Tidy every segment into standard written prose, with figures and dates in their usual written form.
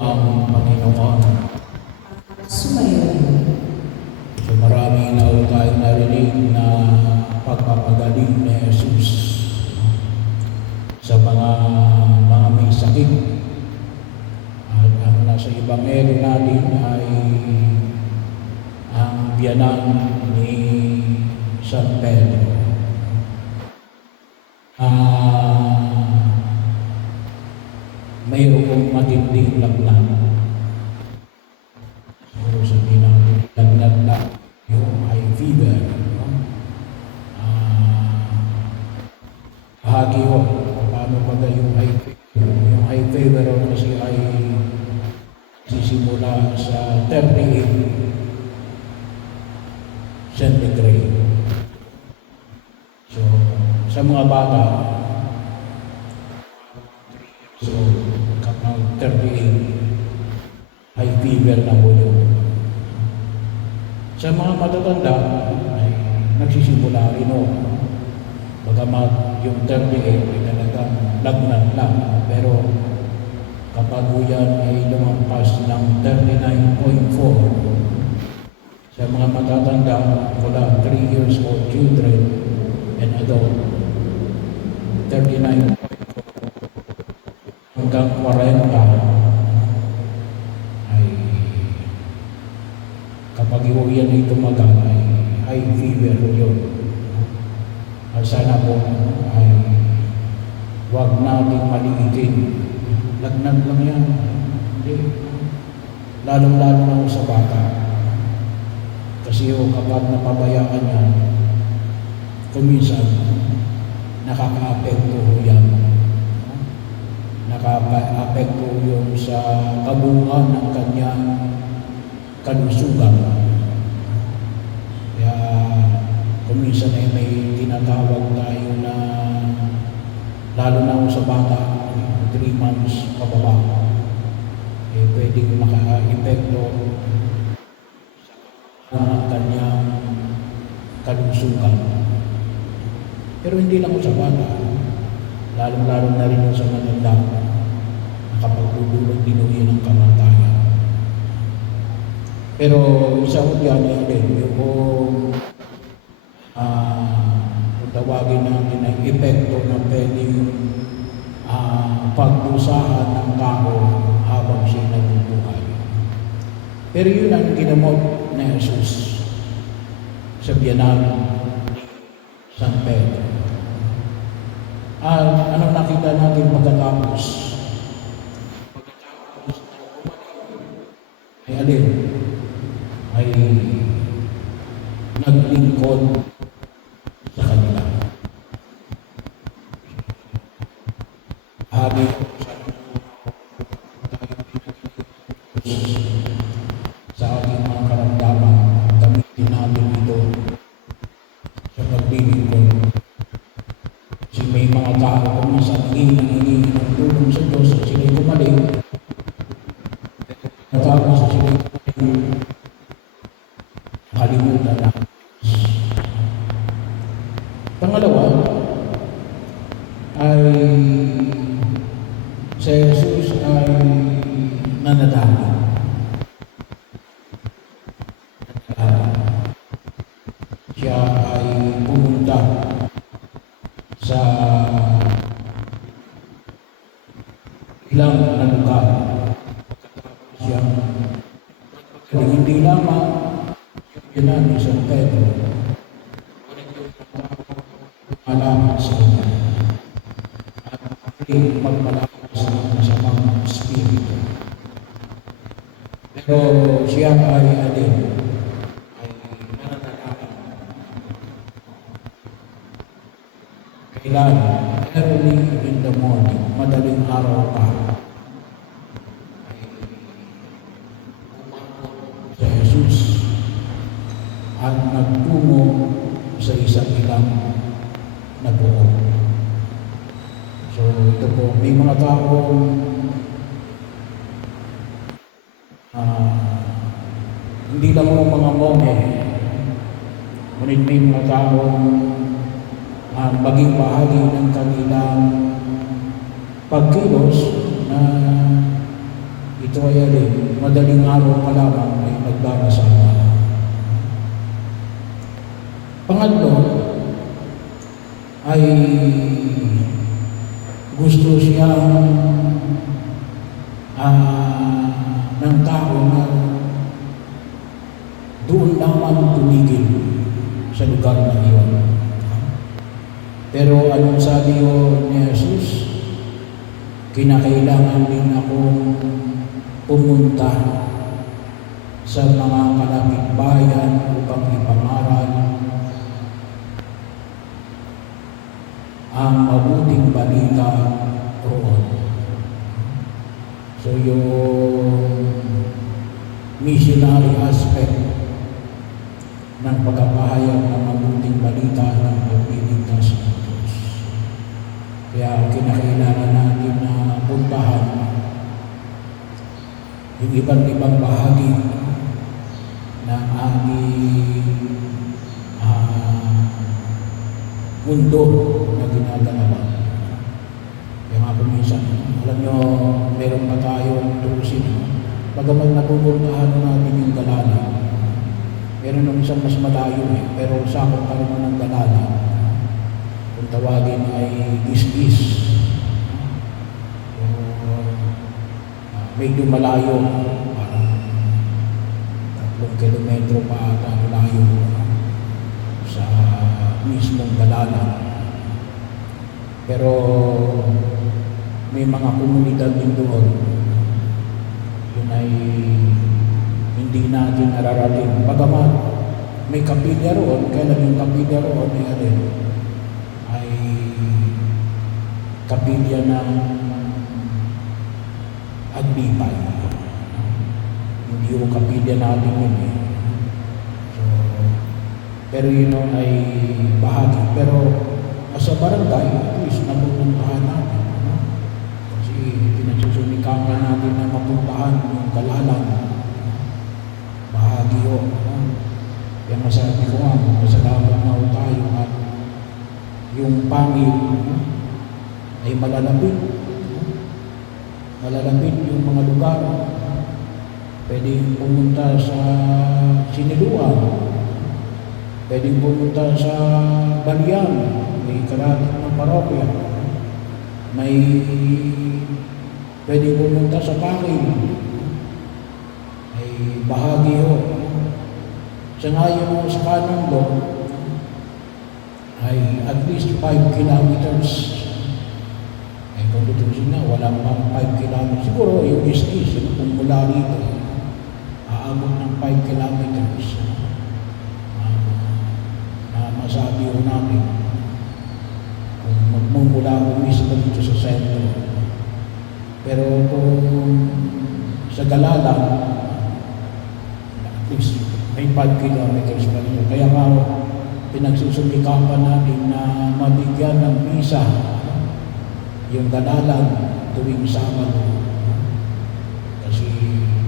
ang Panginoon. Sumayon. So marami na tayong narinig na pagpapagaling ni Jesus sa mga may sakit. At ang nasa Ebanghelyo natin ay ang biyanan ni San Pedro. Mayroong matinding lagnat. So sabihin natin, lagnat na yung high fever. Bahagi ho, paano ba yung high fever? Yung high fever kasi ay sisimula sa 38 centigrade. So, sa mga bata, so kapag 38, high fever na po yun. Sa mga matatanda, ay nagsisimula rin o. Bagamat yung 38 ay talagang lagnat lang. Pero kapag yan ay lumampas ng 39.4, sa mga matatanda mula 3 years old children and adult, 39 hanggang 40 ay kapag yan ay tumagal ay high fever yun. Ay sana po ay huwag nating maliitin. Lagnat lang yan. Hindi. Lalong-lalo na sa bata. Kasi kapag napabayaan yan, kuminsan nakaka-apekto yan. Nakaka-apekto yun sa kabuuan ng kanyang kalusugan. Kaya kuminsan ay may tinatawag tayo na lalo na sa bata, 3 months pababa, eh pwedeng maka-epekto sa kanyang kalusugan. Pero hindi lang sa bata, lalong-lalo na rin sa matanda na kapag-dudulog din ng kamatayan. Pero isa ko yan ay din, yung kung tawagin natin ay epekto na pwedeng pagdusahan ng tao habang siya nabubuhay. Pero yun ang ginamot ni Jesus sa biyanan San Pedro. Ano nakita natin pagkatapos? Ay alin? Ay naglingkod sa kanila. Habi sa ating mga karamdaman, gamitin natin ito sa paglilingkod. Kasi may mga tao kung minsan hingi ng tulong sa Diyos at sila'y gumaling. Natapos sa sila'y nakalimutan na. Pangalawa ay si Jesus ay nanadali. Siya ay pumunta sa ilang na lugar. Siya hindi lamang biyanan ni San Pedro malaman sa kanya at magmalakas ng masamang espiritu. Pero siya ay alin ay nananalangin. Kailan? Early in the morning, madaling araw pa, ay umangkot sa Jesus at nagtungo sa isang ilang na buo. So ito po, may mga taong hindi lang mga monge, ngunit may mga taong maging bahagi ng kanilang pagkilos na ito ay alin, madaling araw pa lamang ay nagdarasal na. Pangatlo, ay gusto siyang ng tao na doon lamang tumigil sa lugar na iyon. Pero anong sabi ni Jesus? Kinakailangan din akong pumunta sa mga kalapit bayan upang ipangaral ang mabuting balita roon. So yung missionary aspect ng pagpapahayag ng mabuting balita ng pagliligtas ng Diyos. Kaya kinakailangan natin na puntahan yung iba't ibang bahagi ng ating mundo na ginagalawan. Kaya nga po minsan, alam nyo, meron pa tayong turusin. Bagaman napupuntahan natin yung Galana, meron nung isang mas malayo pero sakot pa rin ng Galana. Kung tawagin ay Gis-Gis. Medyo malayo, parang 3 kilometro pa ata malayo sa mismong Galana. Pero may mga komunidad din doon. Yun ay hindi natin nararating. Bagaman may kapilya roon, kailan yung kapilya roon ay kapilya ng Aglipay. Hindi yung kapilya natin yun So, pero yun ay bahagi. Pero sa barangay, at least napupuntahan natin. Kasi pinagsusumikapan natin na mapuntahan yung Galalan. Bahagi yun. Kaya masabi ko nga, masalamat na tayo at yung pangil ay malalapit. Malalapit yung mga lugar. Pwedeng pumunta sa Siniluan. Pwedeng pumunta sa Balian. May karating ng parokya. May pwedeng pumunta sa Pakil. May bahagi ho. Sa ngayon mo sa Canonlo ay at least 5 kilometers. Ay kung tutusin na, walang pang 5 kilometers. Siguro yung business, kung mula rito, aabot ng 5 kilometers. Na masabi ho namin, kung magmumula ko mismo dito sa sentro. Pero kung sa Galala, at least may 5 kilometers pa rin. Kaya nga, pinagsusumikapan natin na mabigyan ng misa yung Galalan tuwing Sabado. Kasi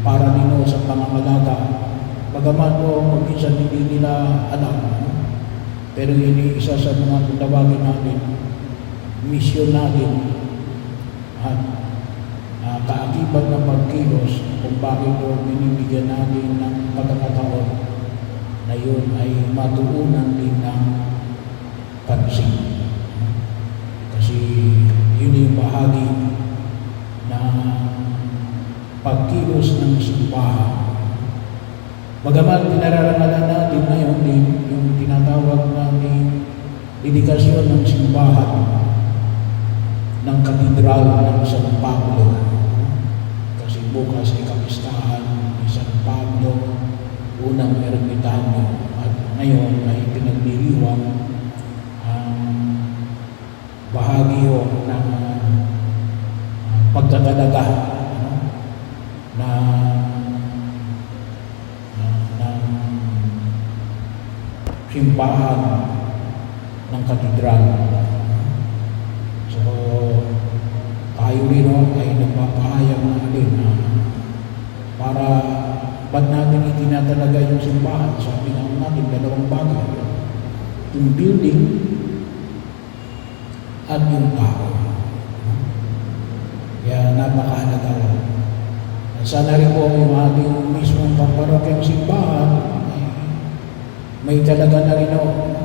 para nino sa pangangalaga, bagaman po minsan hindi nila alam, pero yun yung isa sa mga tawagin natin, misyon natin at kaakibat ng pagkilos kung bakit po binibigyan natin ng pagkakataon na yun ay matuunan din ng pansin. Kasi yun yung bahagi na pagkilos ng simbahan. Bagaman pinararangalan natin ngayon din yung tinatawag natin dedikasyon ng simbahan ng Katedral ng San Pablo. Kasi bukas ay kapistahan ni San Pablo, unang ermitanyo, at ngayon ay pinagdiriwang ang bahagi ng pagtatalaga ng simbahan ng katedral. So, tayo rin ay nagpapahayag na din para ba't natin itinatalaga yung simbahan? Sabi nga natin, 2 bagay. Yung building at yung tao. Kaya napakahalaga na Sana rin po yung ating mismong pamparokyang simbahan, may talaga na rin o